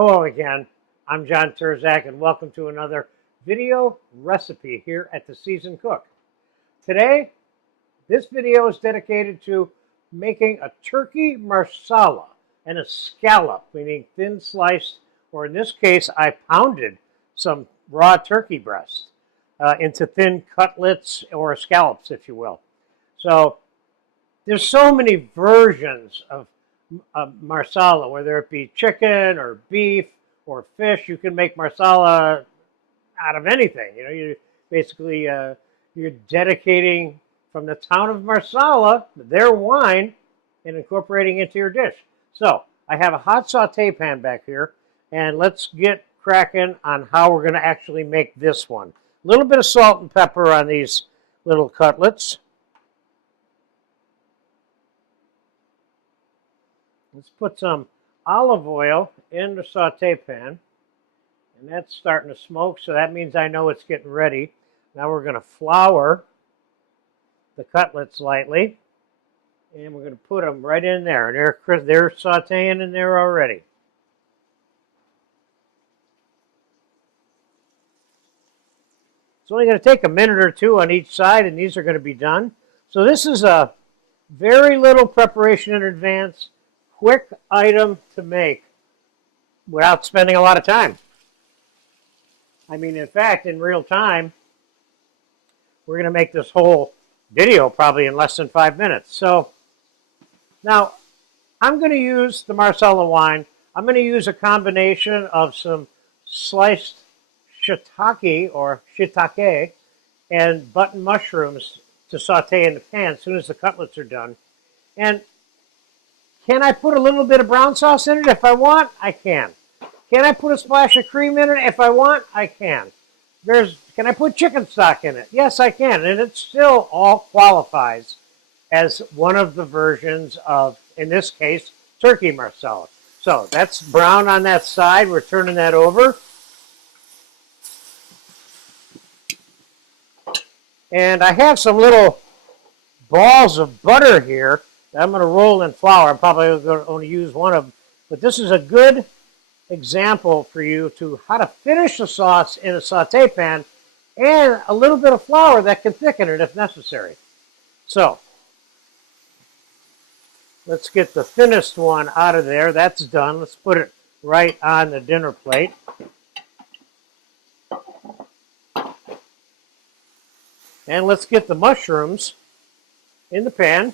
Hello again, I'm John Terzak and welcome to another video recipe here at The Seasoned Cook. Today, this video is dedicated to making a turkey marsala and a scallop, meaning thin sliced, or in this case, I pounded some raw turkey breast into thin cutlets or scallops, if you will. So, there's so many versions of marsala, whether it be chicken or beef or fish. You can make marsala out of anything. You know, you basically you're dedicating from the town of Marsala their wine and incorporating it into your dish. So I have a hot saute pan back here, and let's get cracking on how we're going to actually make this one. A little bit of salt and pepper on these little cutlets. Let's put some olive oil in the saute pan, and that's starting to smoke, so that means I know it's getting ready. Now we're going to flour the cutlets lightly, and we're going to put them right in there. And they're sauteing in there already. It's only going to take a minute or two on each side, and these are going to be done. So this is a very little preparation in advance. Quick item to make without spending a lot of time. I mean, in fact, in real time, we're going to make this whole video probably in less than 5 minutes. So now I'm going to use the Marsala wine. I'm going to use a combination of some sliced shiitake and button mushrooms to saute in the pan as soon as the cutlets are done. And can I put a little bit of brown sauce in it? If I want, I can. Can I put a splash of cream in it? If I want, I can. Can I put chicken stock in it? Yes, I can. And it still all qualifies as one of the versions of, in this case, turkey marsala. So that's brown on that side. We're turning that over. And I have some little balls of butter here that I'm going to roll in flour. I'm probably going to only use one of them. But this is a good example for you to how to finish the sauce in a saute pan and a little bit of flour that can thicken it if necessary. So let's get the thinnest one out of there. That's done. Let's put it right on the dinner plate. And let's get the mushrooms in the pan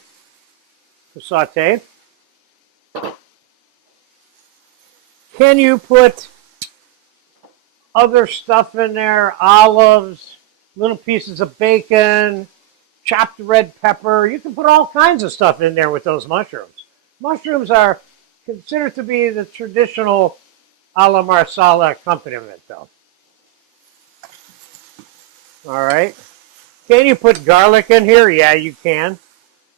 to saute. Can you put other stuff in there? Olives, little pieces of bacon, chopped red pepper. You can put all kinds of stuff in there with those mushrooms. Mushrooms are considered to be the traditional a la Marsala accompaniment, though. All right. Can you put garlic in here? Yeah, you can.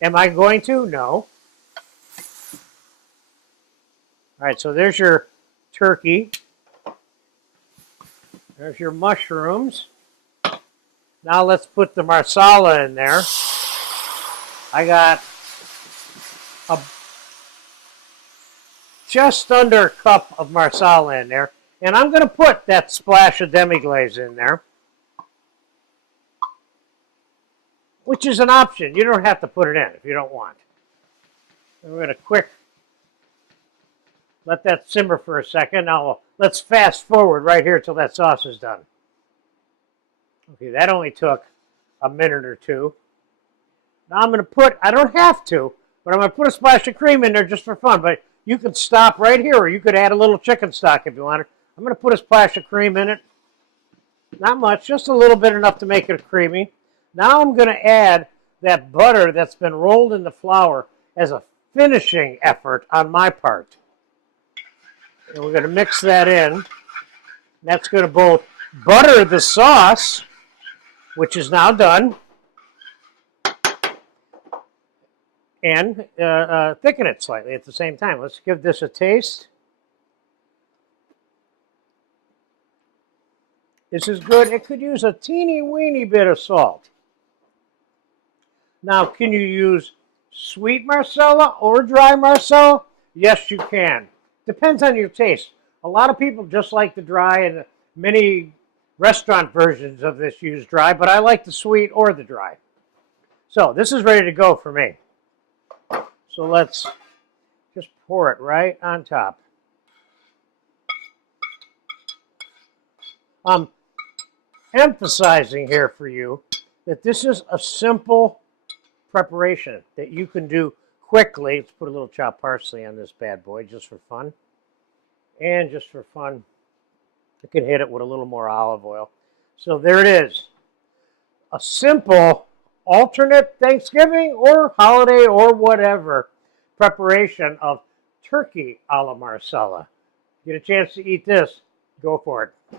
Am I going to? No. All right, so there's your turkey. There's your mushrooms. Now let's put the marsala in there. I got just under a cup of marsala in there. And I'm going to put that splash of demi-glaze in there, which is an option. You don't have to put it in if you don't want. And we're going to let that simmer for a second. Now let's fast forward right here till that sauce is done. Okay, that only took a minute or two. Now I'm going to put, I don't have to, but I'm going to put a splash of cream in there just for fun. But you could stop right here, or you could add a little chicken stock if you wanted. I'm going to put a splash of cream in it. Not much, just a little bit, enough to make it creamy. Now I'm going to add that butter that's been rolled in the flour as a finishing effort on my part. And we're going to mix that in. That's going to both butter the sauce, which is now done, and thicken it slightly at the same time. Let's give this a taste. This is good. It could use a teeny weeny bit of salt. Now, can you use sweet Marsala or dry Marsala? Yes, you can. Depends on your taste. A lot of people just like the dry, and many restaurant versions of this use dry, but I like the sweet or the dry. So this is ready to go for me. So let's just pour it right on top. I'm emphasizing here for you that this is a simple preparation that you can do quickly. Let's put a little chopped parsley on this bad boy just for fun. And just for fun, I can hit it with a little more olive oil. So there it is. A simple alternate Thanksgiving or holiday or whatever preparation of turkey a la Marsala. Get a chance to eat this, go for it.